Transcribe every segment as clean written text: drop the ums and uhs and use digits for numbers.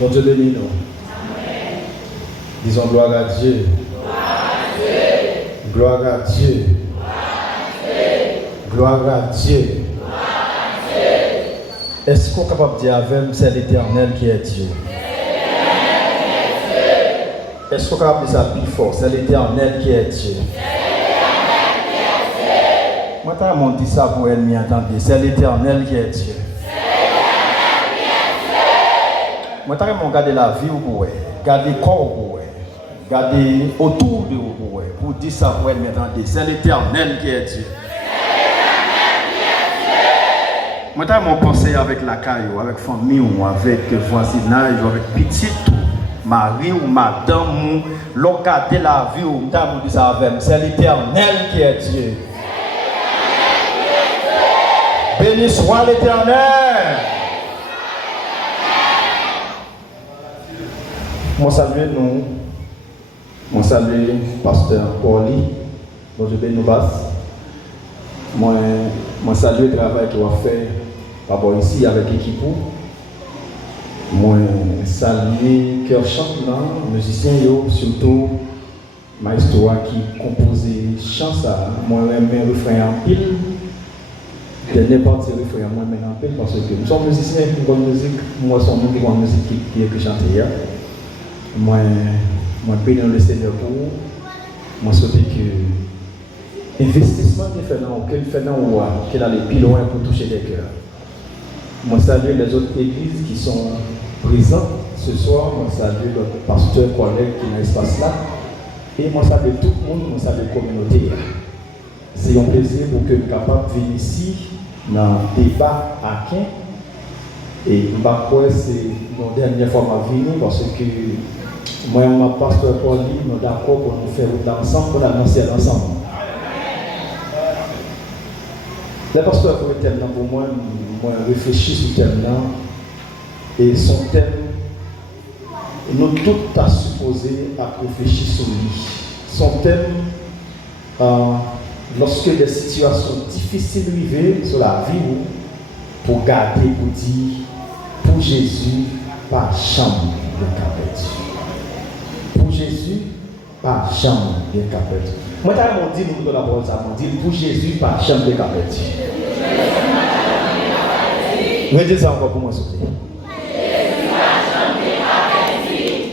Mon Dieu bénis nous. Disons gloire à Dieu. Gloire à Dieu. Gloire à Dieu. Est-ce qu'on est capable de dire avec nous, c'est l'Éternel qui est Dieu? Est-ce qu'on est capable de dire ça plus fort? C'est l'Éternel qui est Dieu. Moi, je dis ça pour elle, m'y entendre. C'est l'Éternel qui est Dieu. Moi, je regarder la vie pour elle, regarder le corps pour elle, regarder autour de vous pour dire ça pour elle, m'y entendre. C'est l'Éternel qui est Dieu. Moi, je pensé avec la caillou, avec la famille, avec le voisinage, avec petit tout. Marie ou madame, regarder la vie, je dis ça avec c'est l'Éternel qui est Dieu. Béni soit l'Éternel. Moi salue nous. Moi salue pasteur Pauli. Moi je bénis nous basse. Moi salue le travail qu'il a fait d'abord ici avec l'équipe. Moi salue cœur chantant, musicien surtout maestro qui composé chant ça. Moi même refrain en pile. De n'importe quel refrain, moi maintenant en pile parce que nous sommes musiciens qui font musique. Moi sommes nous qui font musique qui chanter. Moi bénis le Seigneur pour moi souhaite que l'investissement qu'il fait dans qu'il allait plus loin pour toucher des cœurs. Moi salue les autres églises qui sont présentes ce soir. Moi salue notre pasteur collègue qui est dans l'espace là. Et moi salue tout le monde, moi salue la communauté. C'est un plaisir pour que nous soyons capables de venir ici dans le débat à Quin. Et je crois que c'est la dernière fois que je viens parce que moi et mon pasteur Paul, nous sommes d'accord pour nous faire ensemble, pour l'annoncer ensemble. Le pasteur pour le thème pour moi réfléchis sur le thème là. Et son thème, nous tous à supposer à réfléchir sur lui. Son thème, lorsque des situations difficiles arrivent sur la vie, pour garder, pour dire, pour Jésus, pas chambre de capet. Pour Jésus, pas chambre de capet. Moi, je dis, nous avons ça, dit, pour Jésus, pas chambre de capet. Vous me dites ça encore pour moi, s'il vous plaît.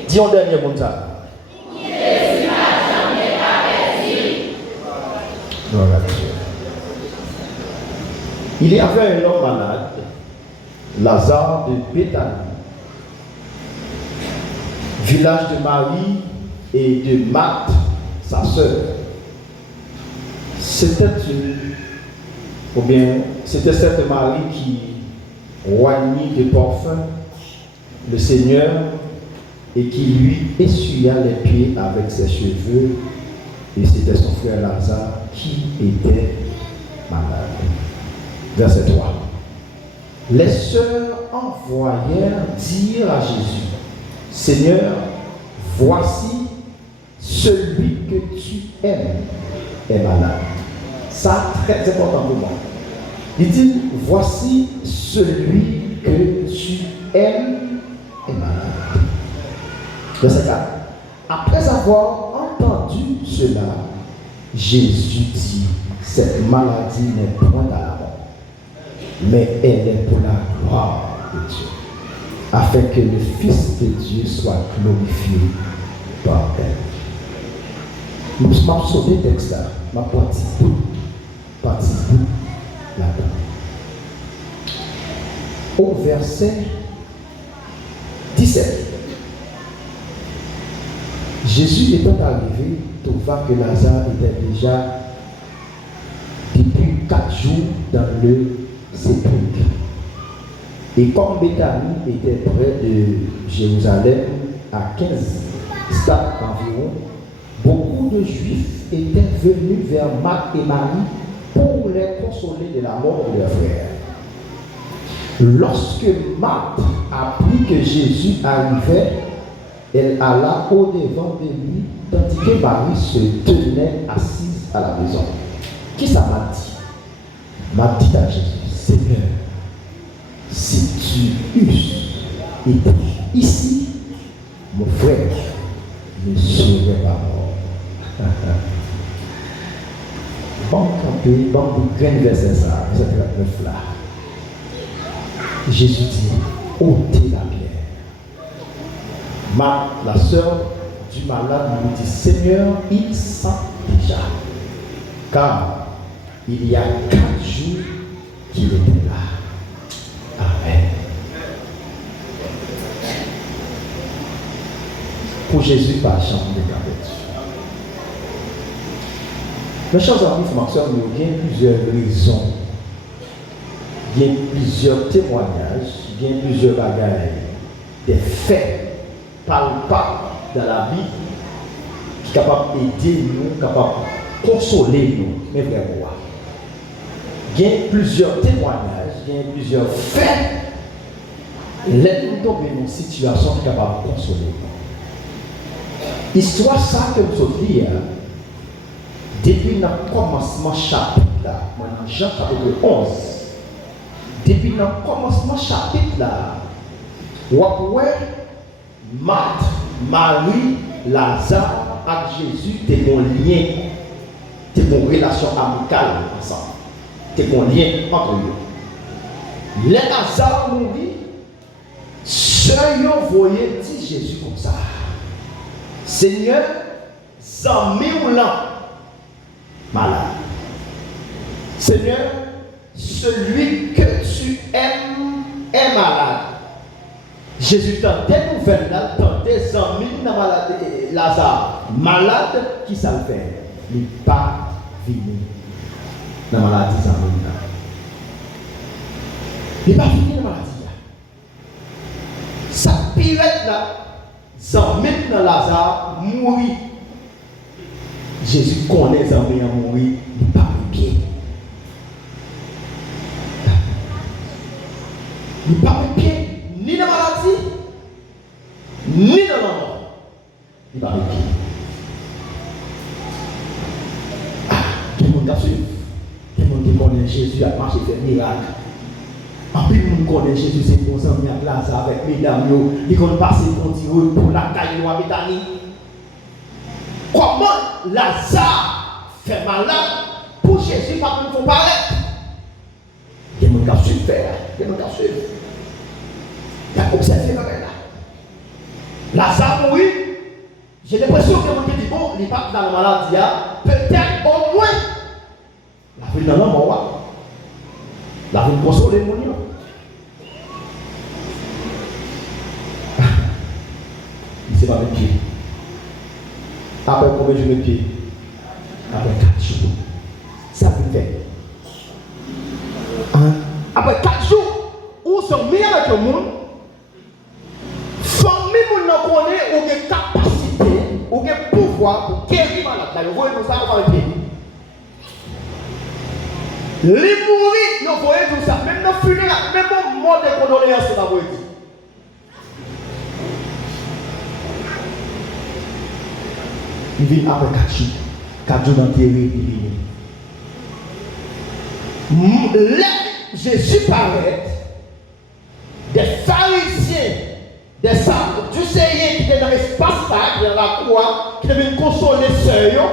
Dis en dernier bon ça. Il y avait un homme malade, Lazare de Béthanie, village de Marie et de Marthe, sa sœur. C'était cette Marie qui oignit de parfum le Seigneur et qui lui essuya les pieds avec ses cheveux. Et c'était son frère Lazare qui était malade. Verset 3. Les sœurs envoyèrent dire à Jésus, Seigneur, voici celui que tu aimes est malade. Ça, très important pour moi. Il dit, voici celui que tu aimes est malade. Verset 4. Après avoir entendu cela, Jésus dit, cette maladie n'est point à la mort, mais elle est pour la gloire de Dieu, afin que le Fils de Dieu soit glorifié par elle. Nous m'avons sauvé le texte là, ma partie bout là-dedans. Au verset 17. Jésus étant arrivé, trouva que Lazare était déjà depuis 4 jours dans le sépulcre. Et comme Béthanie était près de Jérusalem, à 15 stades environ, beaucoup de Juifs étaient venus vers Marthe et Marie pour les consoler de la mort de leur frère. Lorsque Marthe apprit que Jésus arrivait, elle alla au-devant de lui, tandis que Marie se tenait assise à la maison. Qui ça m'a dit? M'a dit à Jésus, Seigneur, si tu eusses été ici, mon frère ne serait pas mort. Bon campé, bon grain verset ça, verset 39 là. Jésus dit, ôtez la pierre. La sœur du malade nous dit, Seigneur, il sent déjà, car il y a 4 jours qu'il était là. Amen. Pour Jésus, pas chambre de campette. Mes chers amis, ma soeur, il y a plusieurs raisons, il y a plusieurs témoignages, il y a plusieurs bagages, des faits palpables dans la vie qui sont capables d'aider nous, capables de consoler nous, mais vraiment. Il y a plusieurs témoignages, il y a plusieurs faits. Laisse-nous tomber dans une situation qui est capable de consoler nous. Histoire ça que nous sommes dit, depuis le commencement chapitre là, Jean chapitre 11, depuis le commencement chapitre là, on voit Marthe, Marie, Lazare et Jésus, t'es mon lien, t'es mon relation amicale ensemble, t'es mon lien entre eux. Les Lazare mourit, seuls voyaient dit Jésus comme ça. Seigneur, zami ou là, malade. Seigneur, celui que tu aimes est malade. Jésus tentait nouvelle là, tentait zami dans malade Lazare, malade qui ça le fait. Il n'est pas venu dans la maladie zami là. Il n'est pas venu dans la maladie là. Sa pirate là. Zami dans Lazare mourit. Jésus connaît Zami à mourir, il n'est pas pied. Il n'est pas pied, ni dans la maladie, ni dans la mort. Il n'est pas pied. Ah, tout le monde a suivi. Tout le monde connaît Jésus a marché faire miracle. En plus, nous connaissons Jésus, c'est pour ça que Lazare avec mesdames, ils ont passé pour la caille à Béthanie. Comment Lazare fait malade pour Jésus, pas pour nous comparer? Il y a des gens qui suivent, il y a des gens qui suivent. Il y a observé là. Lazare mourit. J'ai l'impression que mon dit bon, il n'est pas dans la maladie, peut-être au moins. La vie dans la mort, la vie consoler mon nom. Il s'est pas mis pied. Après combien de jours de pied? Après 4 jours. Ça peut faire. Après 4 jours, où sont mis avec le monde, famille nous connaît ou des capacités, ou des pouvoirs pour guérir malade. Vous voyez tout ça, on va le pied. Les mourir, nous voyons tout ça. Même dans le funérailles, même au mot de condoléances, c'est pas vous dire. Il vit après 4 jours. 4 jours d'enterré, il vit. Jésus paraît, des pharisiens, des sables, du Seigneur qui étaient dans l'espace, dans la croix, qui devaient consoler ceux-là.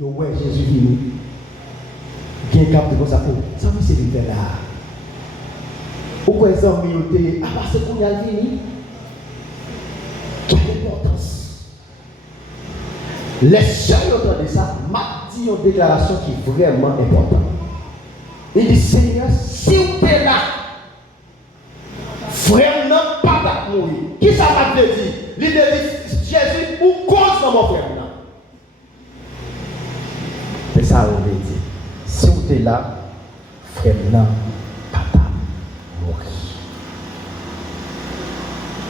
Yo, ouais, Jésus venu. Qui capte comme ça pour ça, mais c'est l'hiver là. Pourquoi les amis ont été parce qu'on y a venu? Quelle importance? Les seuls qui entendent ça, m'a dit une déclaration qui est vraiment importante. Il dit Seigneur, si vous êtes là, frère n'a pas mourir. Qui ça va te dire? Il dit Jésus, où cause dans mon frère? C'est ça on veut dire. Si vous êtes là, frère n'a pas mourir.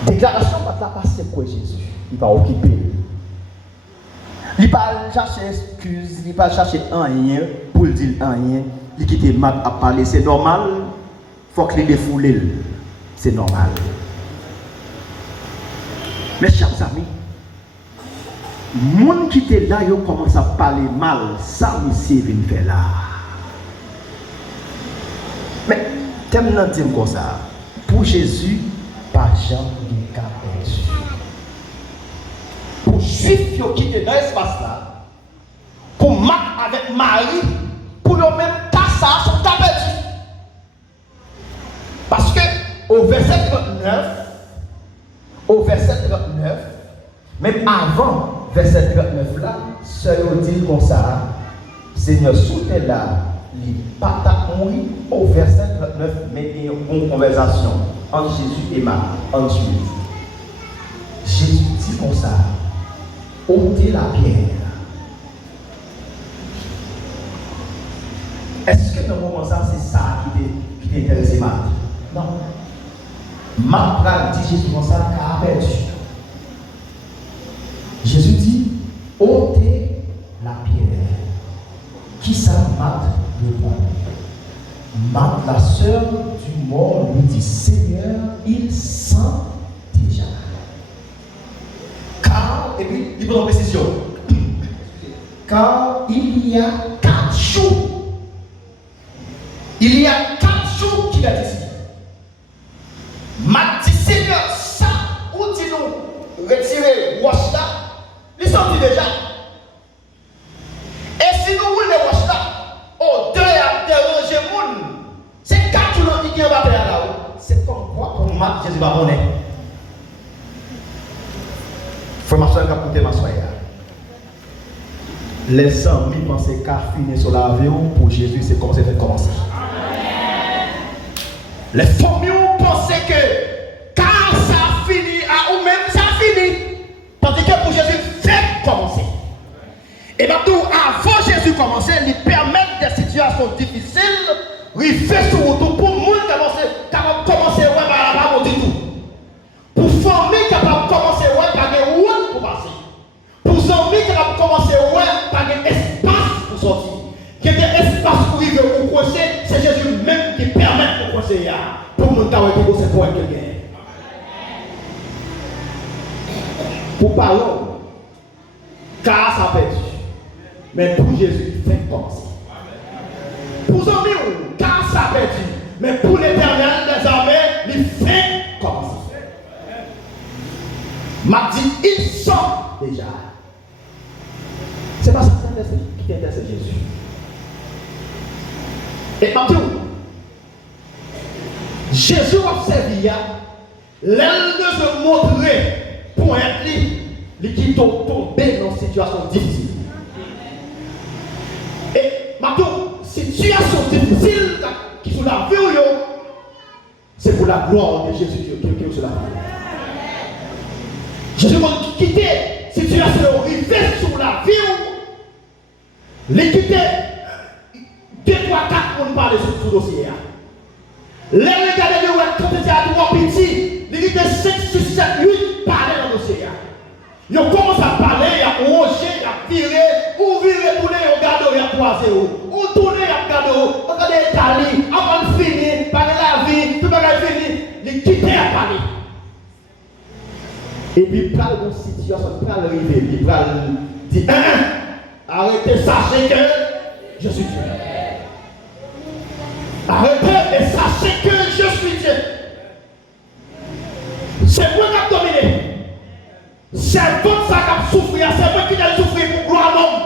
Déclaration va pas passer pour Jésus. Il va occuper. Il ne va pas chercher excuse, il ne va pas chercher rien pour dire rien. Il quitte Marc à parler, c'est normal. Il faut qu'il défoule. C'est normal. Mes chers amis, les gens qui étaient là, ils commencent à parler mal. Ça, monsieur vient faire là. Mais, tellement dit comme ça, pour Jésus, pas jamais de cas perdu. Pour Juifs qui étaient dans l'espace là, pour Marc avec Marie, pour le même cas ça, sont cas perdu. Parce que au verset 39, même avant verset 39 là, Seigneur dit comme ça, Seigneur soutient là, il pas mourir. Au verset 39, mais il y a une conversation entre Jésus et Marc, entre Jésus. Jésus dit comme ça, ôtez la pierre. Est-ce que dans le moment ça, c'est ça qui t'intéresse Marc? Non. Marc dit Jésus comme ça, car a perdu. Jésus dit, ôtez la pierre. Qui ça Marc répond? Marc, la sœur du mort, lui dit, Seigneur, il sent déjà. Car, et puis, il prend une précision. Car il y a 4 jours. Il y a 4 jours qu'il a dit ici. Marc dit, Seigneur, ça, où dit-nous, retirer wash là, ils sont déjà. Et si nous voulons les wash là, oh, deux à déranger le monde, c'est 4 jours qui va faire là-haut. C'est comme quoi, comme Marc, Jésus va connaître. Frère ma soeur, qui ma soeur. Les amis pensaient qu'à finir sur l'avion, pour Jésus, c'est comme c'est fait commencer. Les familles pensaient que quand ça finit, à ou même ça finit. Tandis que pour Jésus, fait commencer. Et maintenant, avant Jésus commencer, il permet des situations difficiles, il fait sur autour pour le monde capable de commencer à voir par du tout. Pour famille capable de commencer à voir par des routes pour passer. Pour famille capable de commencer à voir par des espaces pour sortir. Il y a des espaces pour vivre ou croiser, c'est Jésus même qui permet de croiser. Pour le monde qui a c'est pour quelqu'un. Pour parler, car ça perdu. Mais pour Jésus, il fait commencer. Pour amis, car ça perdu. Mais pour l'Éternel des armées, il fait commencer. M'a dit, ils sont déjà. C'est pas ça qui t'intéresse Jésus. Et m'a dit, Jésus a servi, l'aile de se montrer pour être lui qui tombe dans une situation difficile. Et maintenant, situation difficile qui sont la vie, c'est pour la gloire de Jésus qui est sur la vie. Jésus va quitter situation arrivée sur la vie, les quitter 2, 3, 4 on parle sur ce dossier. Les regarder quand tu as 3 petits, les quitter 5, 6, 7, 8 parler dans le dossier. Ils commencent à parler, ils ont roché, ils ont viré, ou viré, tourner, ils ont gardé, ils ont croisé, ou tourner, ils ont gardé, ils ont gardé l'Italie, avant de finir, parler la vie, tout le monde fini, ils quittent à parler. Et puis, il parle d'une situation, il parle arriver, il parle dit, arrêtez, sachez que je suis Dieu. Arrêtez et sachez que je suis Dieu. C'est moi qui ai dominé. C'est votre ça qui a souffert, c'est moi qui ai souffert pour gloire à l'homme.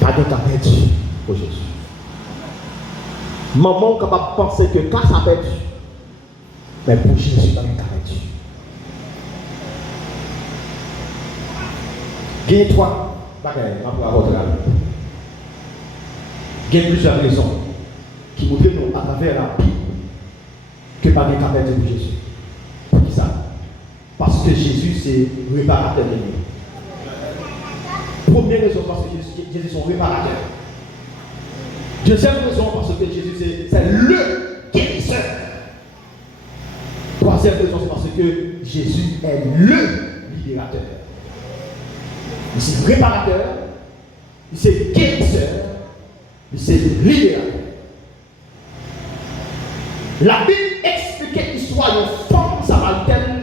Pas de cas perdu pour Jésus. Maman capable de penser que quand ça perdu, mais pour Jésus, dans le cas perdu. Gagne toi, bagaille, ma pour votre âme. Il y a plusieurs raisons qui montrent nous à travers la Bible que pas de cas perdu pour Jésus. Pour qui ça? Parce que Jésus c'est réparateur de nous. Première raison parce que Jésus est son réparateur. Deuxième raison parce que Jésus c'est le guérisseur. Troisième raison c'est parce que Jésus est le libérateur. Il est réparateur, il est guérisseur, il est libérateur. La Bible explique l'histoire d'une femme samaritaine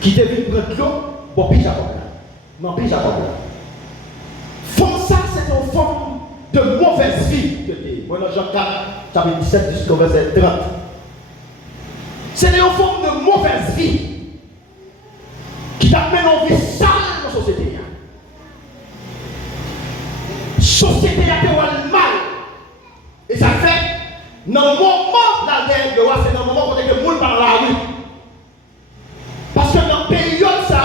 qui devait prendre l'eau pour pays Jacob. Non, pays Jacob. Femme ça, c'est une femme de mauvaise vie. Moi, Jean 4, chapitre 17 jusqu'au verset 30. C'est une forme de mauvaise vie qui t'amène en vie sale dans la société. La société a été mal. Et ça fait, dans le moment dans le loi, c'est dans le moment où il y a des gens dans la rue. Parce que dans la période, ça,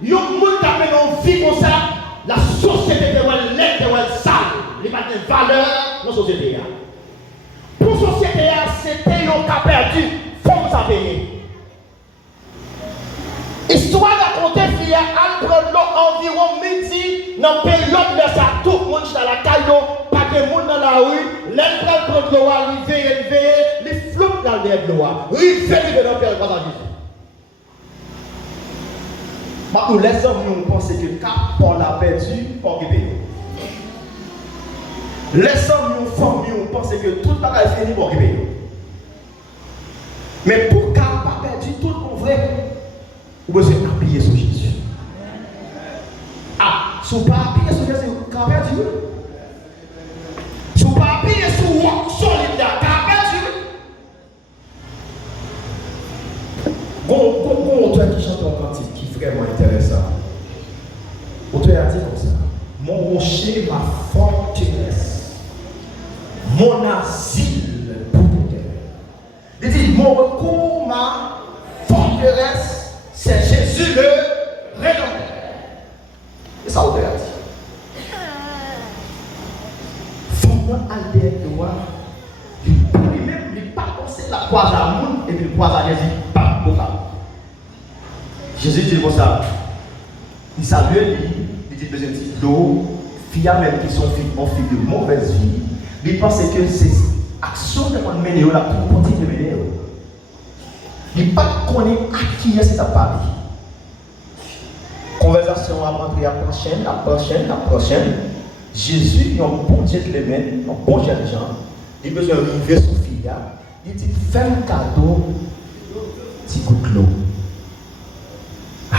il y a des gens qui amènent en vie comme ça, la société est laide, est sale. Il n'y a pas de valeur dans la société. Pour la société, c'était un qui a perdu, il faut ça payer. Histoire racontée, il y a environ midi, dans la période de ça, tout le monde dans la caillou, pas de monde dans la rue, l'entrée de l'eau, arrivé, les flots dans le l'eau, arrivé dans le période de Jésus. Maintenant, les hommes nous pensent que quand Paul a perdu, Paul a payé. Les hommes nous pensent que tout le monde est fini pour payer. Mais pour qu'il n'a pas perdu tout le monde vrai, vous devez appuyer sur Jésus. Ah, si vous ne pas appuyer sur Jésus, vous avez perdu. Si vous ne pas appuyer sur le solide, vous avez perdu. Bon, auteur qui chante un cantique qui est vraiment intéressant. Auteur a dit comme ça: mon rocher, ma forteresse, mon asile pour terre. Il dit: mon recours, ma forteresse, c'est Jésus le Rédempteur. Et ça, auteur a dit. Fondant Albert Noir, lui-même, il n'a pas pensé la croix à monde et puis le croix à Jésus. Pas pour ça. Jésus dit comme ça. Il salue lui, il dit besoin de l'eau, filles même qui sont filles de mauvaise vie. Il pense que c'est action que on mène là pour continuer de mener. Il ne pas connaître à qui est-ce que ça parle. Conversation à rentrer à la prochaine. Jésus, il a un bon gentleman, un bon jeune gens. Il a besoin d'arriver sur fille. Il dit: fais un cadeau, petit coup de l'eau. Ah,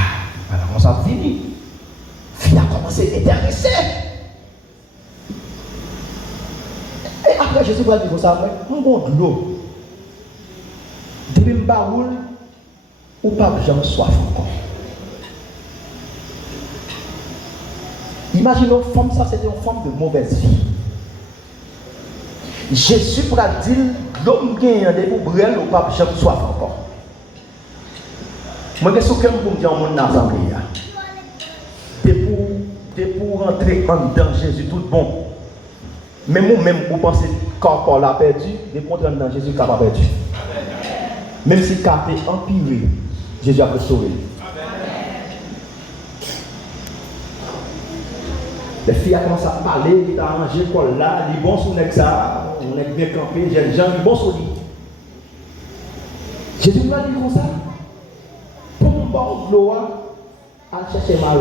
voilà, on s'en finit. Fille a commencé à s'intéresser. Et après, Jésus va dire ça: on bon de l'eau. Depuis le baoul, ou pas besoin de soif encore. Imaginons une femme, ça c'était une femme de mauvaise vie. Jésus pourra dire: l'homme qui a des boubrelles ou pas besoin de soif encore. Moi, je suis pour me dire en mon assemblée. C'est pour rentrer en dedans Jésus tout bon. Mais moi-même, vous pensez que quand Paul a perdu, de pour entrer dans Jésus qui n'a pas perdu. Même si le cas est empiré, Jésus a pu sauver. Les filles ont commencé à parler, ils ont arrangé Paul là, ils sont bons sur le ça, on est bien campé, jeunes gens, ils sont bons sur lui. Jésus m'a dit comme ça: pour mon bon de l'eau, à chercher Marie.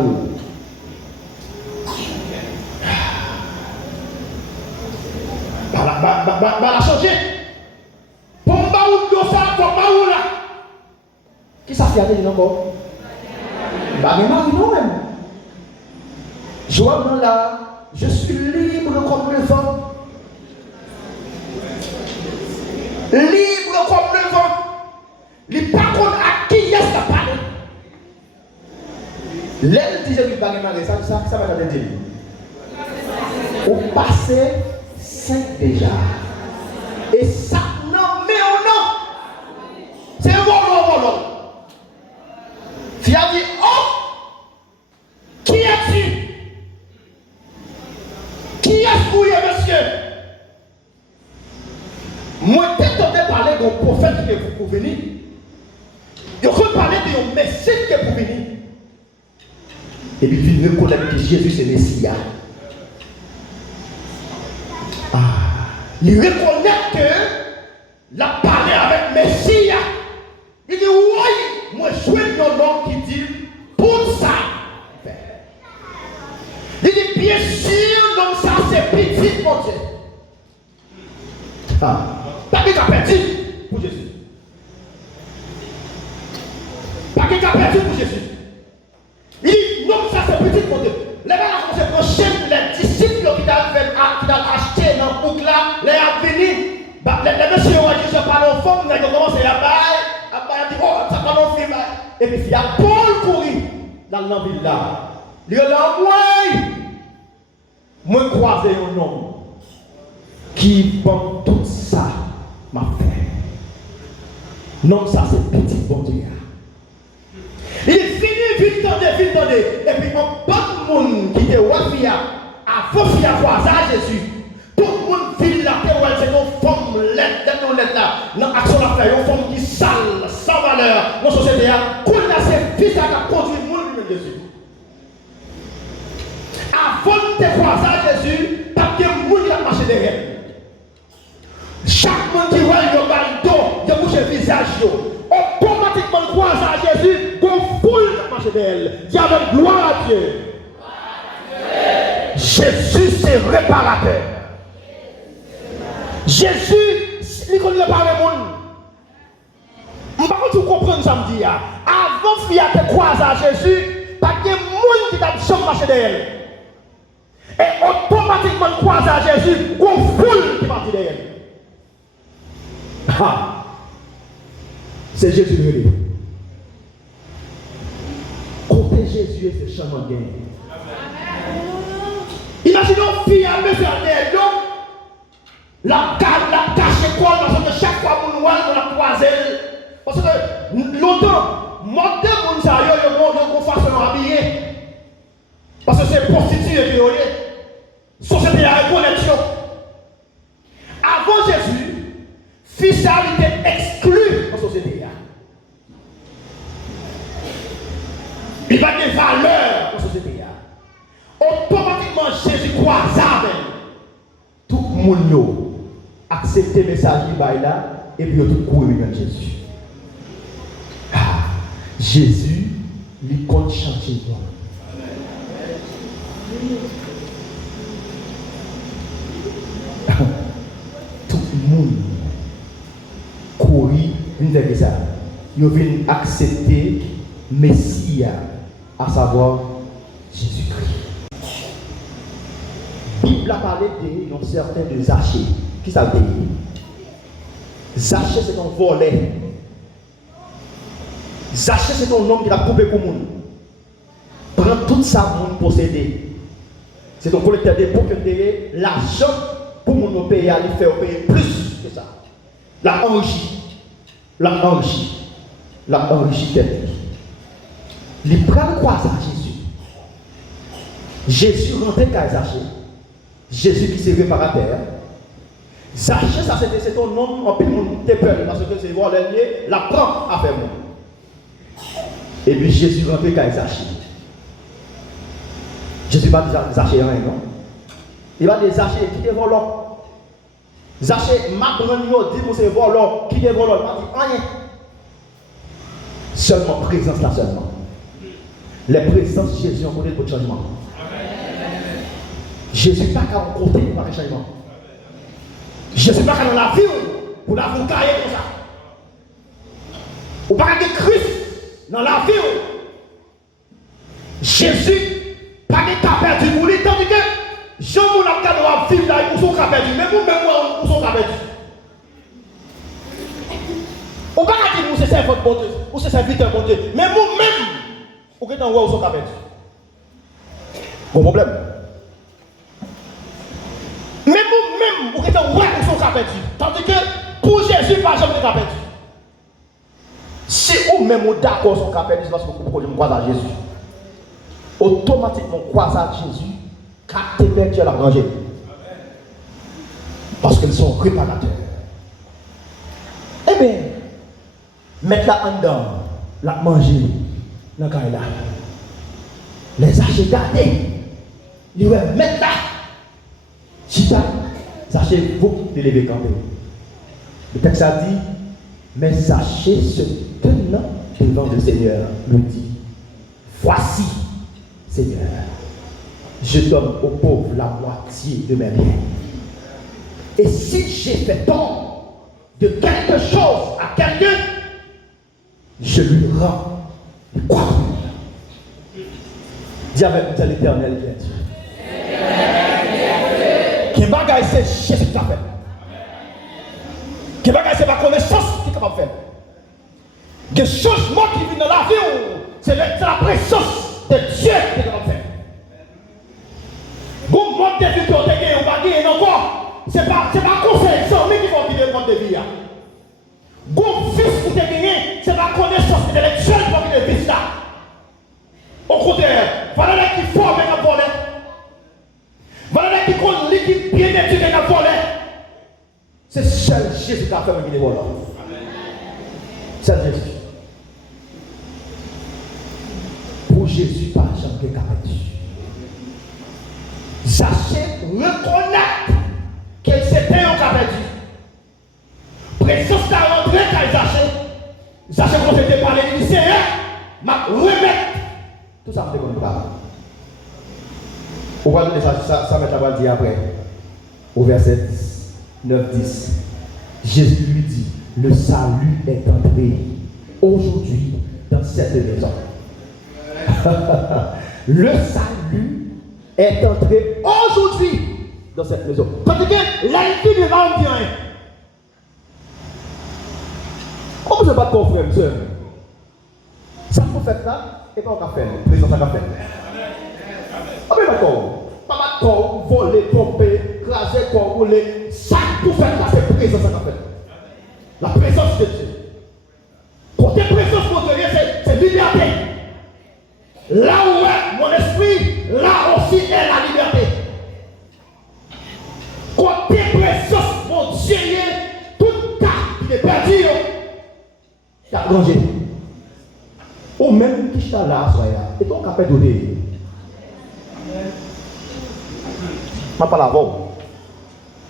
La changer. Pour mon bon de l'eau, ça, pour Marie là. Qui ça fait aller encore? Marie non même. Je vois dans là, je suis libre comme le vent. Libre comme le vent. Il par contre à qui est-ce qu'il a parlé? L'aile disait qu'il va démarrer, ça va te dire. Au passé, 5 déjà. Et ça, non, mais oh non. C'est un bon. Tu as dit: oh, qui es-tu? Qui est-ce que vous êtes, monsieur? Moi, dès que je parler d'un prophète qui est pour venir, je veux parler d'un messie qui est pour venir. Et puis, il reconnaît que Jésus c'est le Messie. Il reconnaît que la parlé avec Messie. Il dit: oui, moi je suis un homme qui dit pour ça. Il dit: bien sûr, non, ça c'est petit, mon Dieu. Pas qu'il a perdu pour Jésus. Pas qu'il a perdu pour Jésus. Il dit: non, ça c'est petit, mon Dieu. Les gens qui ont les disciples qui ont acheté dans le bouc là, les ont venus, et puis il y a Paul courir dans la ville là. Il y a là, moi croisé un homme qui vend tout ça, ma frère. Non, ça c'est petit bon Dieu. Il finit, vite tendez. Et puis, on pas de monde qui était wafia, à faux fia croisé Jésus. Tout le monde file la terre, c'est une forme lettre là. Dans l'action la faire, une forme qui sale, sans valeur. Dans la société, qu'on a ces fils qui a conduit le monde lui-même Jésus. Avant de croiser Jésus, pas de monde qui a marché derrière. Chaque monde qui voit le baldo, il bouge le visage, automatiquement croise à Jésus, qu'on foule la marche d'elle. Dis avec gloire à Dieu. Jésus c'est réparateur. Jésus, il connaît pas le monde. Je ne sais pas si vous comprenez samedi. Avant de croiser à Jésus, pas de monde qui t'a jamais marché d'elle. Et automatiquement croise à Jésus, qu'on foule qui marche d'elle. Ah, c'est Jésus le réveil. Côté Jésus et c'est chemin gain. Imaginons une fille à mesure d'elle, la cache quoi parce que chaque fois qu'on voit on la croise. Parce que longtemps, mon deux moun sa yo façon habillé. Parce que c'est prostitué qui est. Société à connexion. Avant Jésus, fiscalité exclue en société. Il va des valeurs en société. Automatiquement, Jésus croise avec tout le monde accepte le message du bail là et puis tout courir dans Jésus. Jésus, lui compte changer. Tout le monde courir une de ça. Ils viennent accepter Messie, à savoir Jésus-Christ. La Bible a parlé d'un certain de Zachée. Qui ça veut dire? Zachée c'est un volet. Zachée c'est un homme qui a coupé pour le monde. Prend tout ça pour monde posséder. C'est un collecteur d'impôts qui a l'argent pour mon payer, aller faire payer plus que ça. La enrichi tête. Il prend quoi ça Jésus? Jésus rentrait à Zachée. Jésus qui s'est réparateur. Zachée, ça c'est ton nom en plus monde peur parce que c'est voir l'ennemi, la prend à faire moi. Et puis Jésus rentrait à Zachée. Jésus va dire Zachée rien non. Il va dire Zachée qui est volant. Zachée m'a donné dit pour c'est volant, qui est volant, il va dire rien. Seulement présence là seulement. Les présences Jésus ont connu pour le changement. Jésus n'a pas qu'à compter pour le changement. Jésus n'a pas qu'à dans la vie pour la vous carrer comme ça. Ou pas qu'à Christ dans la vie. Jésus pas qu'à perdu pour lui, tandis que Jean n'a pas qu'à vivre là pour son cas perdu. Mais vous-même, pour son cas perdu. On ne peut pas dire que c'est votre bon Dieu, ou c'est serviteur bon Dieu. Mais vous-même, vous êtes en haut, vous êtes perdu. Bon problème. Mais vous-même, vous êtes en haut, vous êtes perdu. Tandis que pour Jésus, pas jamais perdu. Si vous-même, vous êtes d'accord sur le perdu, c'est parce que vous croisez à Jésus. Automatiquement, croisez à Jésus, car tes pères, tu as rangé. Parce qu'ils sont réparateurs. Eh bien, mettre là en dedans, la manger, dans le cas là. Les achets gardés, ils vont mettre là. Si ça, sachez vous de lever campé. Le texte a dit, mais sachez se tenant devant le Seigneur, me dit, voici, Seigneur, je donne aux pauvres la moitié de mes biens. Et si j'ai fait tort de quelque chose à quelqu'un, je lui rends quoi? Dis avec nous, l'Éternel qui est Dieu. Qui bagaille c'est Jésus qui a fait. Qui bagaille c'est ma connaissance qui est capable de faire. Le changement qui vient dans la vie, c'est la présence de Dieu qui est dans le fait. Vous monde de vie que vous avez gagné encore, ce n'est pas conseil, c'est eux qui vont guider le monde de vie. Vous fils que vous avez gagné, ce n'est pas connaissance intellectuelle qui va guider le fils là. Au contraire, voilà là qui forme un volet. Voilà là qui connaît, qui bien étudié un volet. C'est seul Jésus qui a fait un guider volet. Seul Jésus. Pour Jésus, pas jamais perdu. Zaché reconnaître qu'elle s'était en perdu. Présence à l'entrée quand Zaché. Zaché quand c'était par les lycéens, m'a remettre. Tout ça me déconne pas. On va donner ça va dire après. Au verset 10, 9, 10. Jésus lui dit, le salut est entré aujourd'hui dans cette maison. Le salut est entré aujourd'hui dans cette maison. Quand tu dis, l'infini va en bien. Comment je ne vais pas te confrère, monsieur? Ça faut faire là, et pas on va faire. Présence, ça va faire. Ah, mais d'accord. Pas d'accord, voler, tromper, craser, rouler. Ça pour faire là, c'est présence, ça va faire. La présence de Dieu. Côté présence de Dieu, c'est liberté. Là où est mon esprit, là aussi est la liberté. Côté présence, mon Dieu, tout cas qui est perdu, il a rangé. Ou même qui est là, et ton capé donné. Je ne parle pas avant.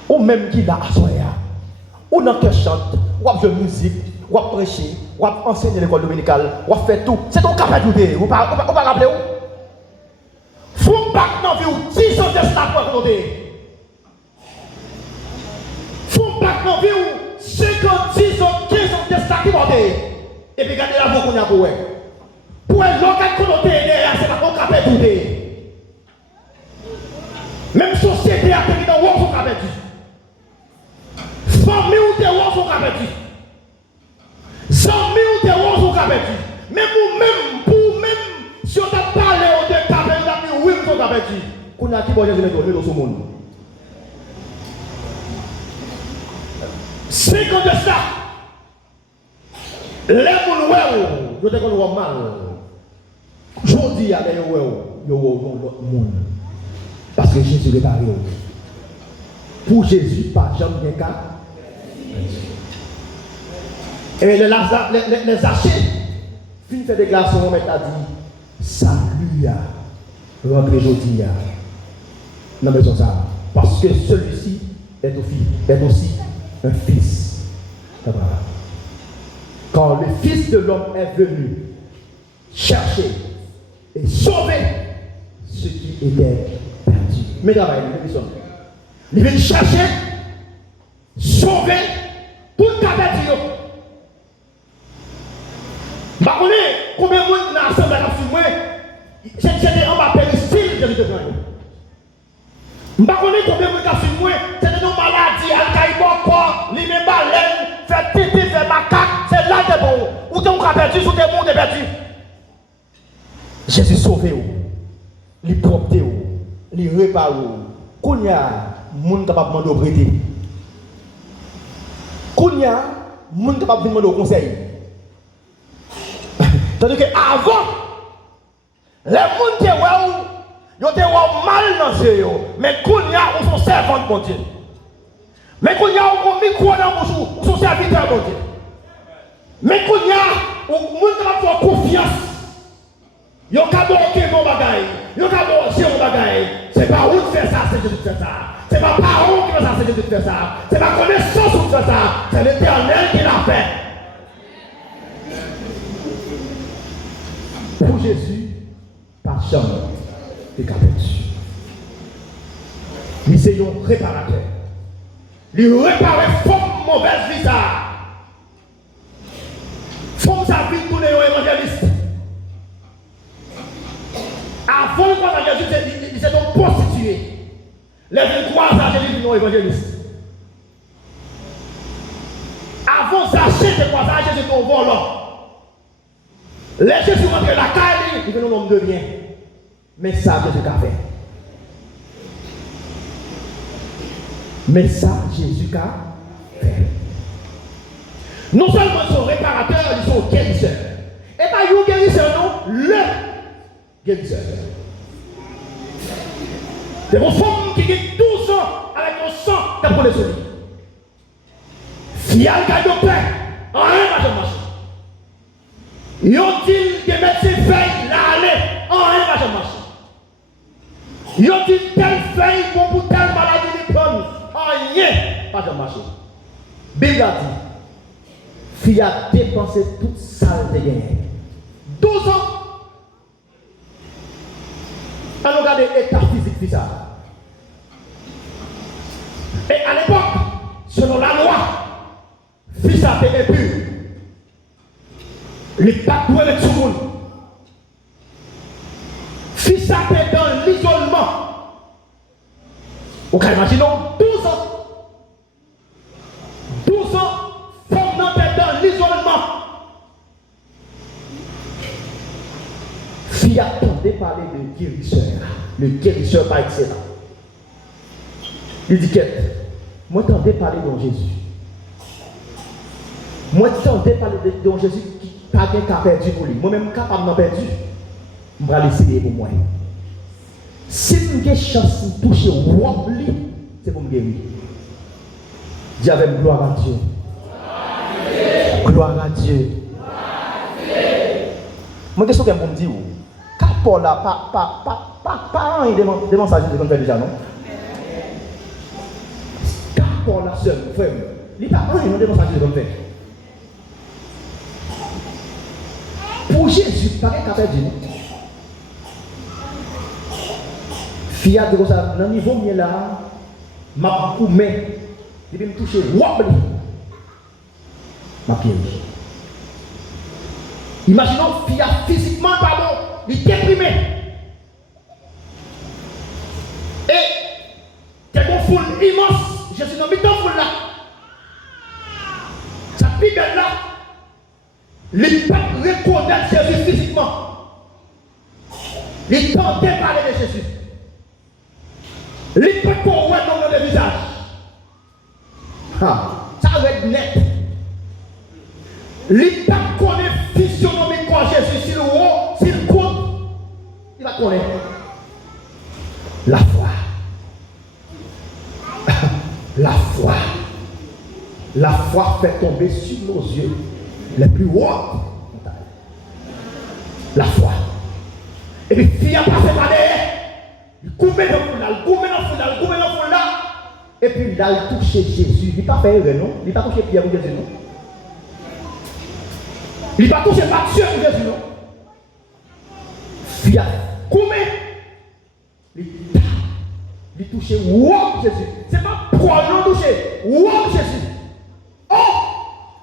Ou même qui est là, ou dans qui chante, ou a joué musique, ou a prêché, ou a enseigné l'école dominicale, ou a fait tout. C'est ton capé donné. Ou pas rappeler où? Faut pas que dans vie 10 ans de cela pour raconter. Faut pas que dans vie 50, 10 ans, 15 ans de cela qui va et puis regardez la voix qu'on a pour elle. Pour elle, l'organe qu'on a derrière, c'est pas qu'on capé douter. Même société a tenu dans le capé dit. Famille ou des rois sont capé dit. Amis ou des rois sont capé dit. Même pour même, si on t'a parlé au décapé, on a dit oui, on t'a dit. Qu'on a dit bon, Jésus est dans ce monde. C'est comme ça. Les gens qui ont mal. Je dis à les gens qui ont monde. Parce que Jésus est barré. Pour Jésus, pas jamais bien cas. Et les achets, fin de déclaration, on a dit salut, rentrez aujourd'hui. Non, mais ça. Parce que celui-ci est aussi un fils. Quand le Fils de l'homme est venu chercher et sauver ce qui était perdu. Mais là, il vient chercher, sauver tout le cas perdu. Je ne sais pas combien de monde dans l'assemblée a filmé. C'était en bas péristyle de l'île de Grande. Je ne sais pas combien de monde a filmé. C'était une maladie, Al-Qaïba, l'île baleine, faire pipi, faire macaque. C'est là que bon. Où tu as perdu, sous tes mondes perdu. Jésus sauvé, il propre, il répare. Quand il y a des gens capable de demander au prêter. Quand il y a des gens capable de demander au conseil. Tandis qu'avant, les gens qui étaient mal dans les yeux, mais quand il y a son servant de mon Dieu. Mais quand il y a un micro dans mon jour, son serviteur de mon Dieu. Mais quand il y a un monde qui a confiance, il y a un mon bagaille, il y a un bagaille. C'est pas où tu fais ça, c'est Jésus qui fait ça. C'est pas parole qui fait ça, c'est Jésus qui fait ça. C'est pas connaissance qui fait ça, c'est l'Éternel qui l'a fait. Pour Jésus, par chambre, il est capable. Mais c'est un réparateur. Il répare forme mauvaise vie ça. Forme sa vie pour les évangélistes. Avant le croisage de Jésus, il s'est donc prostitué. Les croisage de Jésus, non évangélistes. Avant d'acheter le croisage de Jésus, non volant. Les Jésus rentre la caille, il fait un homme de bien. Mais ça, Jésus a fait. Mais ça, Jésus a fait. Non seulement son réparateur, ils sont guérisseurs. Et pas un guérisseur, non, le guérisseur. C'est mon femme qui a 12 ans avec mon sang qui a pour les solides. Fial qui a de paix, en un va marcher. Yon dit que médecin fait l'aller, en un va marcher. Yon dit telle feuille pour telle maladie de prendre, en rien va marcher. Bible a dit, fille a dépensé toute salle de gain. 12 ans. Alors regardez l'état physique de ça. Et à l'époque, selon la loi, fils a été impur. Les pas doués avec tout le monde. Fils a été dans l'isolement. Vous imaginez 12 ans. 12 ans, femme dans l'isolement. Fille attendait parler de guérisseur. Le guérisseur par excellence. Il dit que moi t'entendais parler de Jésus. Moi t'entendais parler de Jésus qui n'a pas perdu pour lui. Moi-même capable d'en perdu. Je vais l'essayer pour moi. Si j'ai chance de toucher Wambly, c'est pour me guérir. Dis avec gloire à Dieu. Gloire à Dieu. Moi, qu'est-ce que je me dis? Car Paul là, pas un démonstration de comme fait déjà, non? Car Paul là seul, frère, il n'y a pas un démonstration de comme fait. Pour Jésus, pas qu'un café du. Fiat de ça, dans le niveau où là, ma coumé, il me toucher, wabli, ma pied. Imaginons Fiat physiquement, pardon, il est déprimé. Et, t'es une foule immense, je suis dans le milieu foule là. Sa Bible là, il ne peut pas reconnaître Jésus physiquement. Il tente de parler de Jésus. Il ne peut pas voir dans le visage. Ça va être net. Il ne peut pas connaître physionomiquement Jésus. S'il haut, s'il compte, il va connaître. La foi. La foi. La foi fait tomber sur nos yeux les plus hauts. La foi. Et puis, fille a passé par derrière. Il coupe dans le foulard, et puis il a touché Jésus. Il n'a pas fait erreur, non? Il n'a pas touché Pierre ou Jésus, non? Il n'a pas touché Matthieu ou Jésus, non? Il a coupé. Il a touché wow, Jésus. Ce n'est pas pour non toucher. Wow, Jésus. Oh!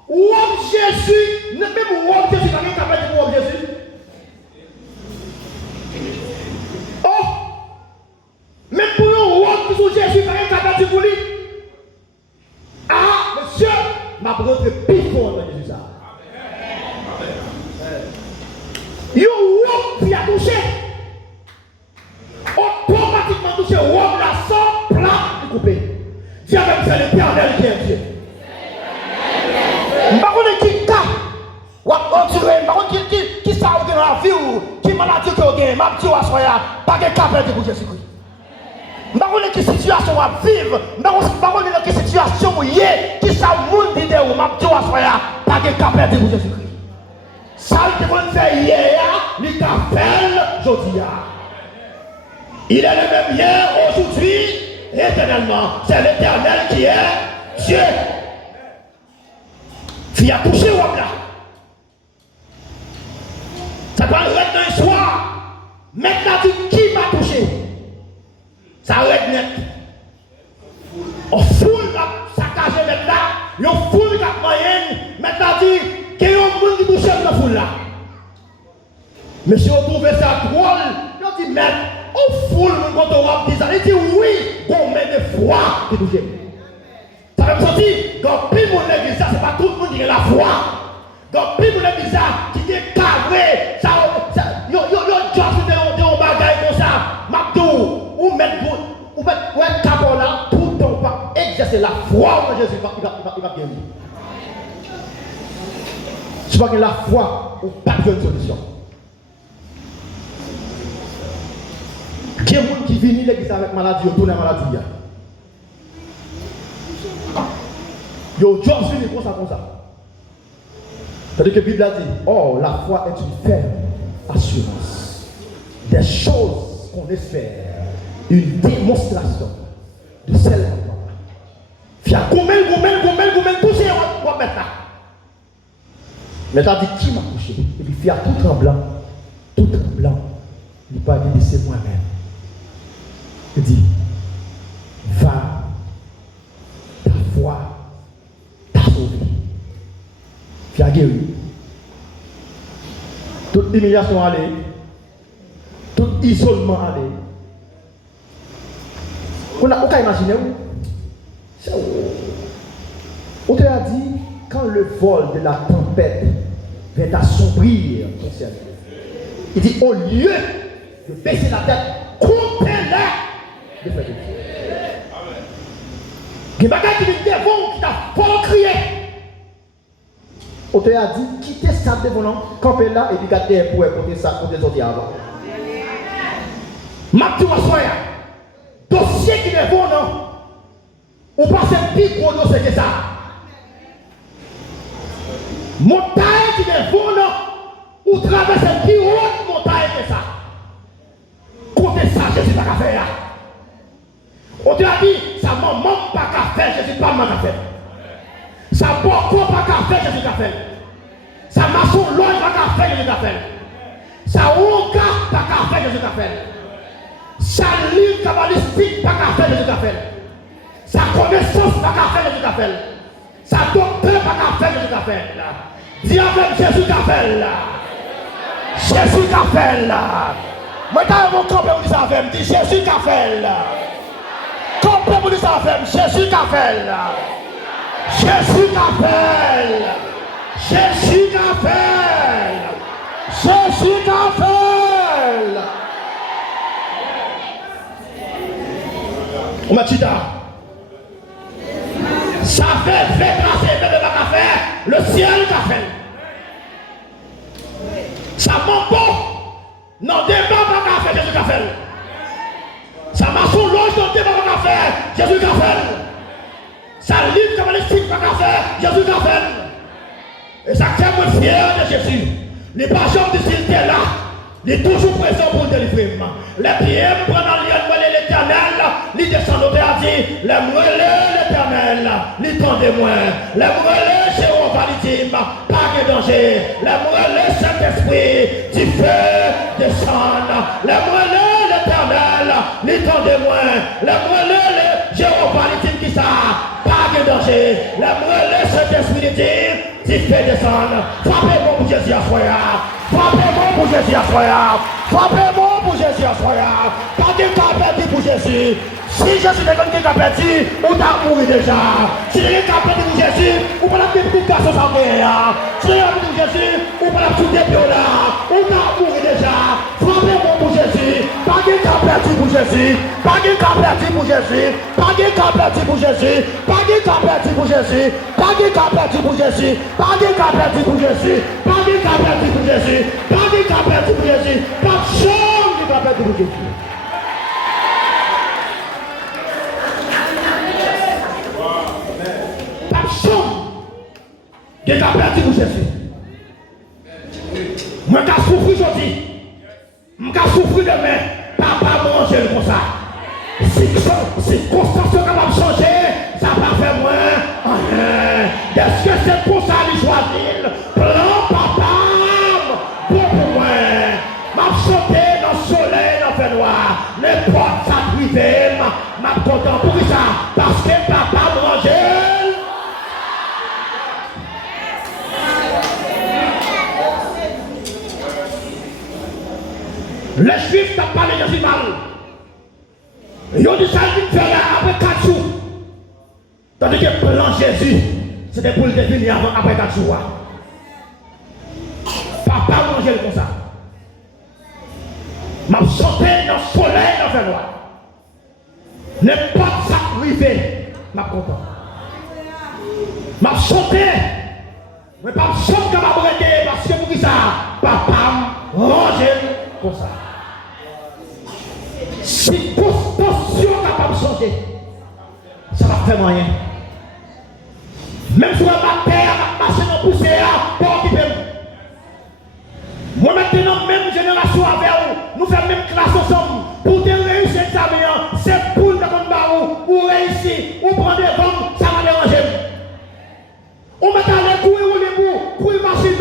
Wow, Jésus. Même wow, Jésus, il n'a pas capable de wow, Jésus. Oh! Même pour nous, on qui sont Jésus, il n'y a pas de pour lui. Ah, monsieur, ma rentré pifon dans Jésus. Yo, qui a touché. Automatiquement touché, la sang plat et coupé. Dieu même c'est l'éternel qui est Dieu. Je ne sais pas qui cas, ou qui ça dans la vie, qui maladie que vous avez, ma petite soya, pas de cas pour Jésus-Christ. Je ne sais pas quelle situation à vivre, je ne sais pas quelle situation qui ça monde dit ou ma petite soya, pas de cas pour Jésus-Christ. Ça que vous fait hier, il t'appelle aujourd'hui. Il est le même hier, aujourd'hui, éternellement. C'est l'éternel qui est Dieu. Qui a touché ou là. Ça va arrêter dans le soir. Maintenant, qui m'a touché? Ça arrête net. On foule la saccagé maintenant. On foule la moyenne. Maintenant, qu'il y a un monde qui touche dans la foule là. Monsieur, on trouve ça drôle. On dit, mais on foule quand on va dire ça. Il dit, oui, bon, mais des fois qui touche. Ça veut dire, quand plus mon l'église, c'est pas tout le monde qui a la foi. Quand plus mon l'église, qui est calme. vrai, yo job de un bagage comme ça, Mabdou, ou mettre capot là, tout ton pas exercer la foi en Jésus, il va bien vivre. C'est pas que la foi, ou pas de solution. Il y a des gens qui viennent l'église avec maladie, ils tournent la maladie. Yo job fini comme ça. C'est-à-dire que la Bible a dit, oh, la foi est une ferme assurance des choses qu'on espère, une démonstration de celles qu'on voit. Fia goumel, tout c'est quoi mettre là. Mais t'as dit qui m'a couché? Et puis Fia tout tremblant, il pas dit c'est moi-même. Il dit, va, ta foi t'a sauvé. Fia guéri. Toute humiliation allée, tout isolement allé. On a imaginé où? On te a dit, quand le vol de la tempête vient assombrir ton cerveau, il dit, au lieu de baisser la tête, comptez-la de faire des choses. Il y a des bagages qui viennent devant, qui t'a fort crié. On te a dit, quittez ça devant, campez là et puis gardez pour écouter ça pour des autres avant. Mabdou Massoya, dossier qui est bon, non? Ou pas c'est plus gros dossier que ça. Montagne qui est bon, non? Ou traverser plus haute montagne que ça. Comptez ça, Jésus pas qu'à faire. On te a dit, ça maman pas qu'à faire, Jésus pas qu'à faire. Ça beaucoup pas qu'à faire, Jésus pas faire. Ça maçon loin pas qu'à faire, Jésus pas faire. Ça onga pas qu'à faire, Jésus pas faire. Ça livre cabalistique pas qu'à faire, Jésus pas faire. Sa connaissance pas qu'à faire, Jésus pas faire. Sa doctrine pas qu'à faire, Jésus pas faire. Dis avec Jésus pas faire. Jésus pas faire. Moi quand mon camp pour dire avec dit Jésus pas faire. Camp pour dire avec Jésus pas faire. Jésus t'appelle. Jésus t'appelle. Jésus t'appelle. On m'a dit ça fait grâce de ma faire. Le ciel t'appelle. Ça m'en non débat pas faire Jésus t'appelle. Ça m'a son loge non débat pas faire Jésus t'appelle. Ça livre comme les signes pas qu'à faire, Jésus t'a fait. Et ça tient moi fier de Jésus. Les patients de s'il était là, il est toujours présent pour délivrer. Les pieds me prennent en lien de l'éternel, il descend au théâtre, les moelleux l'éternel, il tendait moins. Les moelleux chez Ovalitim, pas de danger. Les moelleux Saint-Esprit, du feu descend. Les moelleux l'éternel, il tendait moins. Les moelleux Jéhovah qui ça. Pas de danger, la moelle Saint-Esprit dit, tu fais descendre. Frappez-moi pour Jésus à soya. Frappez-moi pour Jésus à soya. Frappez-moi pour Jésus à soya. Pas de capacité pour Jésus. Si Jésus n'est pas capacité, on t'a mouru déjà. Si il est capacité pour Jésus, on va la faire toute garçon sans rien. Si il est capacité pour Jésus, on va la tout dépier là. On t'a mouru déjà. Frappez-moi pour Jésus. Pas de capacité pour Jésus. Pas de capacité pour Jésus. Pas de capacité pour Jésus. Pas de capacité pour Jésus. Pas de capacité pour Jésus. Pas de capacité pour Jésus. Pas de capacité pour Jésus. Pas de capacité pour Jésus. Pas de chambre de capacité pour Jésus. Pas de chambre de capacité pour Jésus. Moi, je souffre aujourd'hui. Je souffre demain. Papa manger comme ça. Si Constance est capable de changer, ça va faire moins. Est-ce que c'est pour ça qu'il choisit? Plan papa, bon pour moi. M'a chanté dans le soleil, dans le fait noir. N'importe ça privé, m'a content pour ça. Parce que papa mangeait. Les Juifs n'ont pas les Jésus mal. Ils ont dit ça, ils fait là après 4 jours. Tandis que le plan Jésus, c'était pour le devenir après 4 jours. Papa manger comme ça. M'a chanté dans le soleil, dans le noir. N'importe ça privé, m'a content. M'a chanté, mais pas chanter comme m'a brûlé parce que pour qui ça, papa manger comme ça. Si posture capable de changer, ça va faire moyen. Même si on va terre, on va marcher dans la poussière pour occuper. Moi maintenant, même génération avec vous, nous faisons même classe ensemble. Pour te réussir l'examen, c'est pour nous pour réussir, ou prendre des ventes, ça va déranger. On met dans les couilles ou les bouts, couilles machines,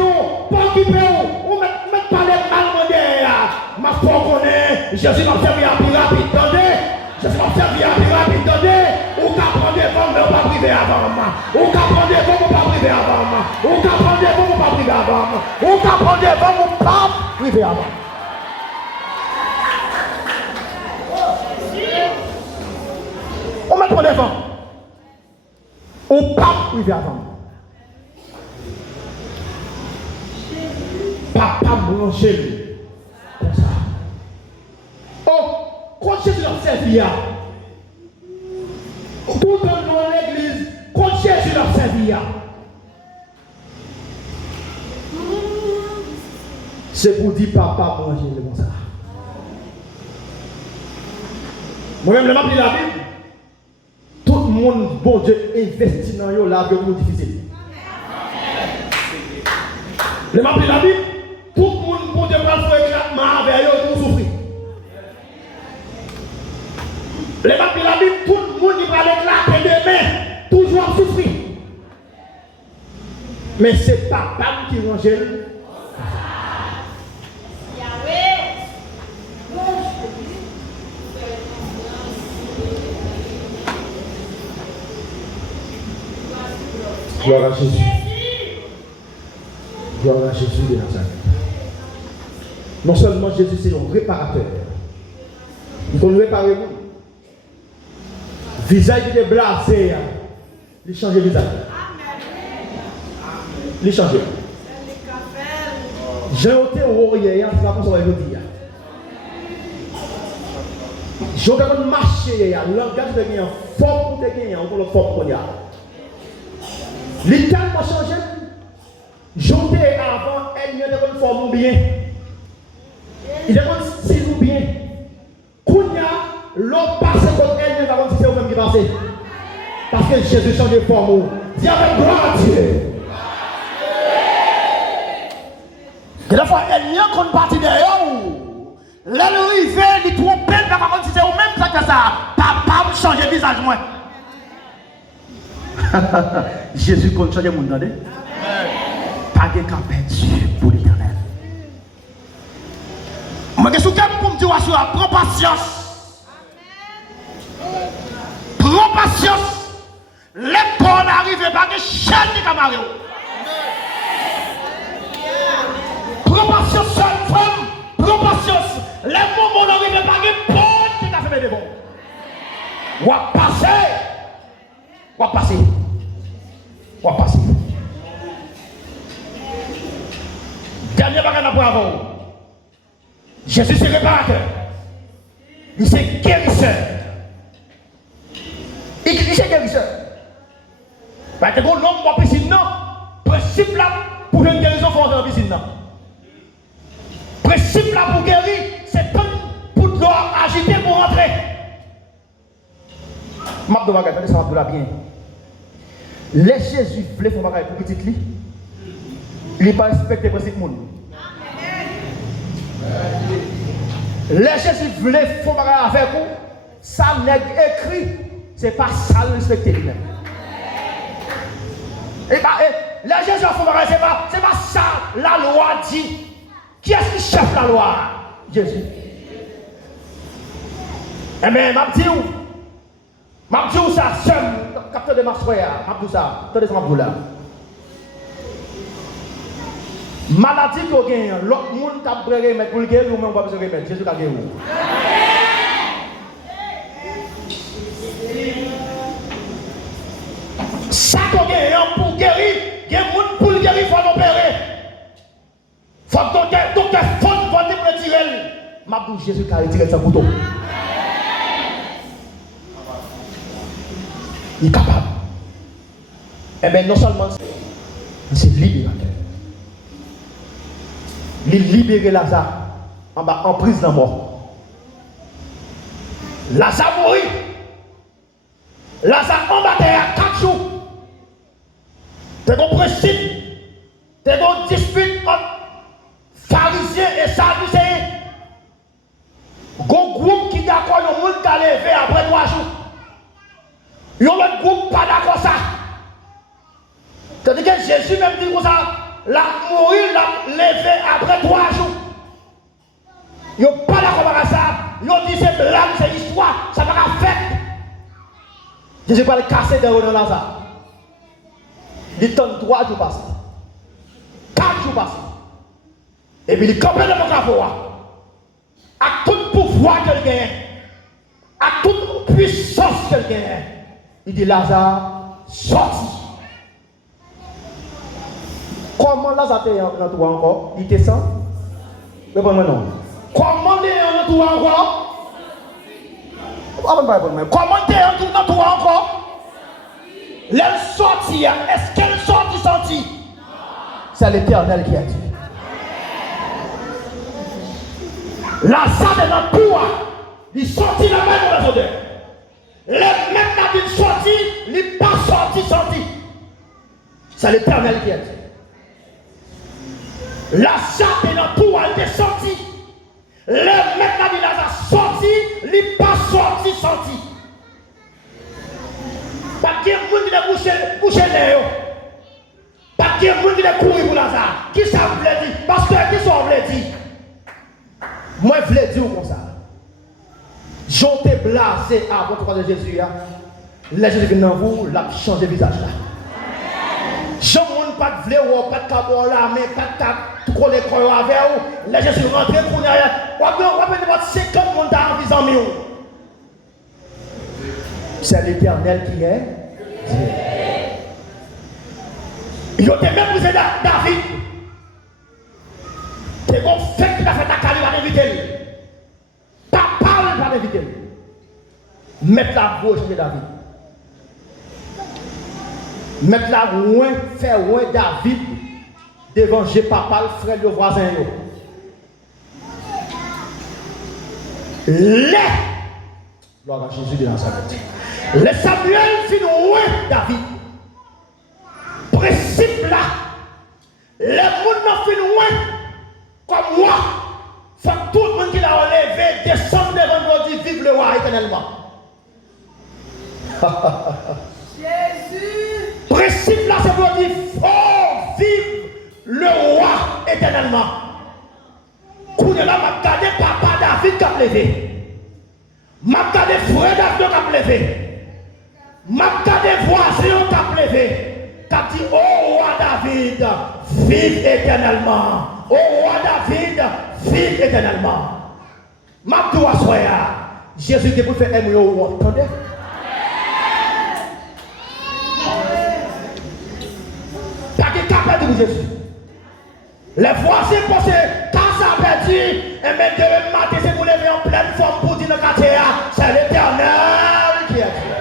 pour occuper, on met pas les mal derrière. Ma foi connaît, Jésus m'a servi à plus rapide, attendez. Jésus m'a servi à plus rapide, attendez. Ou qu'à prendre des ventes, mais on va priver avant moi. Ou qu'à prendre des ventes, on va priver avant moi. Ou qu'à prendre des ventes, on va priver avant moi. Ou qu'à prendre des ventes, on va priver avant. On met pour les vents. On pas privé avant. Papa manger comme ça. Oh, quand Jésus l'a servi, tout dans l'église, quand Jésus l'a servi, c'est pour dire papa manger comme ça. Moi-même, le m'a pris la Bible. Tout le monde, bon Dieu, investit dans eux, la vie est difficile. Le m'a pris la Bible. Tout le monde, bon Dieu, va faire éclatement avec eux pour souffrir. Le m'a pris la Bible. Tout le monde, il va l'éclater demain, toujours souffrir. Mais c'est papa qui range le. Gloire à Jésus. Gloire à Jésus de Nazareth. Non seulement Jésus, c'est un réparateur. Il peut nous réparer. Visage qui est blasé, il change le visage. Il change. J'ai ôté au haut hier, c'est pas comme ça qu'on va dire. J'ai ôté marcher hier, le langage de gagner, forme de gagner, on peut le forme qu'on y a. L'État m'a changé. J'étais avant, elle n'y a pas de forme bien. Il y a pas de si ou bien. Kounya, l'homme passe contre elle, il n'y a pas de si ou même qui passe. Parce que Jésus change de forme. Dis avec gloire à Dieu. Et la fois, elle n'y a qu'une partie derrière. L'arrivée, il trompe, il n'y a pas de si ou même ça que ça. Papa me change de visage, moi. Jésus compte changer mon nom. Pas de cas perdu pour l'Éternel. Je suis pour me dire, prends patience. Prends patience. Les bonnes arrivent pas de chaîne de camarades. Prends patience, seule femme. Prends patience. Les moments n'arrivent pas de bonnes de café de bon. On va passer. On va passer. On va passer. Dernier bagage après avant. Jésus c'est réparateur. Il c'est guérisseur. Il c'est guérisseur. Parce que l'homme va piscine, non. Principe là pour une guérison, il faut entrer dans la piscine. Non. Principe là pour guérir, c'est pour l'eau agiter pour rentrer. M'a de bagage, ça va bien. Les Jésus voulait faire bagage pour petit lui. Il n'est pas respecté pour ce monde. Les Jésus voulait faire bagage avec vous. Ça n'est écrit, c'est pas ça le respecter lui-même. Et bah, les Jésus font bagage, c'est pas ça la loi dit. Qui est-ce qui chef la loi? Jésus. Eh bien, m'a dit où? M'a dit où ça, seul, capteur de ma frère, m'a dit ça, attendez ça, m'a dit là. Maladie qu'on gagne, l'autre monde t'a brûlé, mais pour le guérir, ou même pas besoin de remettre. Jésus a guéri. Ça qu'on gagne, pour guérir, il y a des gens pour le guérir, il faut l'opérer. Il faut que capable de Jésus qui a retiré son couteau. Il est capable. Eh bien, non seulement c'est libérateur. Il libère Lazare en prise de mort. Lazare mourit. Lazare en bataille à 4 jours. C'est un principe. C'est une dispute entre pharisiens et sadducéens. Un groupe qui est d'accord, il y a un monde qui a levé après 3 jours. Il y a un autre groupe pas d'accord ça. C'est-à-dire que Jésus même dit comme ça, la mourir, la levé après 3 jours. Ils n'ont pas d'accord avec ça. Ils ont dit c'est blague, c'est histoire, ça va pas faire. Jésus va le casser dans Lazare. Il tente 3 jours passés. 4 jours passés. Et puis il campe dans mon capot. À tout pouvoir qu'il gagne. À toute puissance qu'il gagne. Il dit Lazare, sorti. Comment Lazare est dans toi encore? Il était sans? Répondez-moi non. Comment il est dans toi encore? Comment il est dans toi encore? Elle sortit. Est-ce qu'elle sortit? C'est l'Éternel qui a dit. Lazare est dans toi. Il sortit la main dans les odeurs. Les mêmes n'a sorti, il n'est pas sorti. C'est l'Éternel qui a dit. Lazare est dans toi, il est sorti. Les mêmes n'a Lazare sorti, il n'est pas sorti. Pas de monde qui a bouché les yeux. Pas de monde qui a couru pour Lazare. Qui ça voulait dire? Parce que qui ça voulait dire? Moi, je voulais dire comme ça. J'en t'ai blasé avant de croire de Jésus. Les Jésus viennent dans vous, il a changé le visage là. J'en ne pas de vle ou pas de cabot là, mais pas de tout coller corps avec vous. Les Jésus rentrent pour nous. On va venir voir 50 monde dans visant mieux. C'est l'Éternel qui est. Il a même posé David. C'est qu'on fait qu'il a fait ta carrière à l'inviter. Pas parler par l'inviter. Mettre la gauche de David. Mettre la loin, faire loin David devant Papa, le frère de voisin. Gloire à Jésus de Nazareth. Le Samuel fit loin David. Principe là. Les gens fait loin. Comme moi, faut que tout le monde qui l'a relevé descende devant nous, vive le roi éternellement. Jésus. Principe là, c'est pour dire, faut vivre le roi éternellement. Quand là, m'a regardé papa David qui a levé. M'a regardé frère David qui a levé. M'a regardé voisin qui a levé. Qui a dit, oh roi David, vive éternellement. Oh roi David, vive éternellement. Ma toi soya, Jésus qui peut faire aimer au roi, entendez? Pas de cas perdu pour Jésus. Les voisins pensent que quand ça a perdu, et maintenant matin c'est pour lever en pleine forme pour dire le quartier, c'est l'Éternel qui a dit.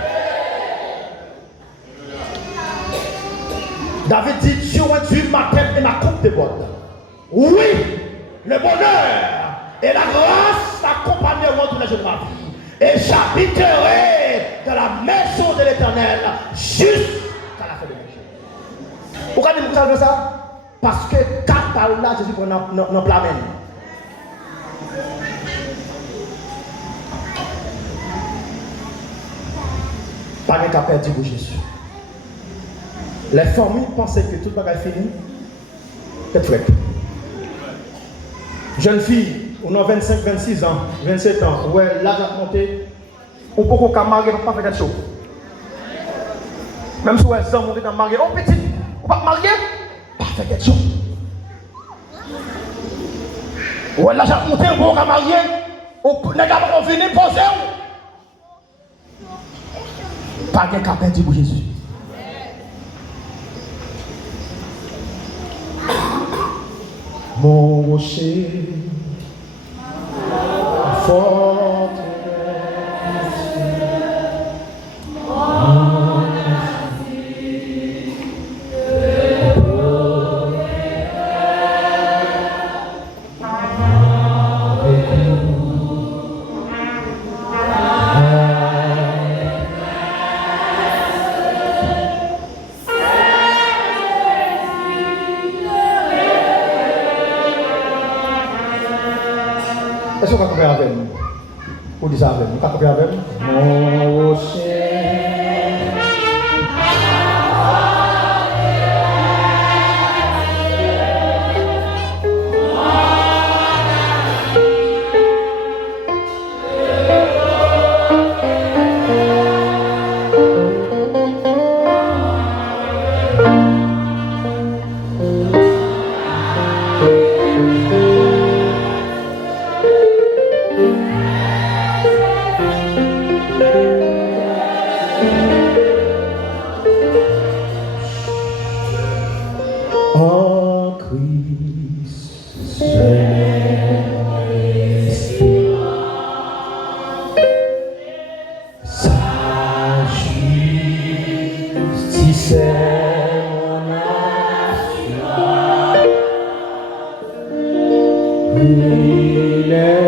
David dit, Dieu a tué ma tête et ma coupe de bottes. Oui, le bonheur et la grâce m'accompagneront tous les jours de ma vie. Et j'habiterai dans la maison de l'Éternel jusqu'à la fin de mes jours. Pourquoi vous savez ça? Parce que 4 paroles là, Jésus prend dans le plat même. Pas de cas perdu pour Jésus. Les familles pensaient que tout le monde est fini. C'est vrai. Jeune fille, on a 25, 26 ans, 27 ans, ouais, l'âge a monté, on peut qu'on marier, on ne peut pas faire quelque chose. Même si on est sans mourir dans marier, on petit, on ne peut pas marier, pas faire quelque chose. Ouais, l'âge a monté, on peut marier, on n'est pas venu poser. Pas de cas perdu pour Jésus. Mon rocher, Est-ce qu'on va couper avec nous? Ou dit ça avec nous? On va couper avec nous? Mon rocher. En Christ, sa justice est mon assurance. Il est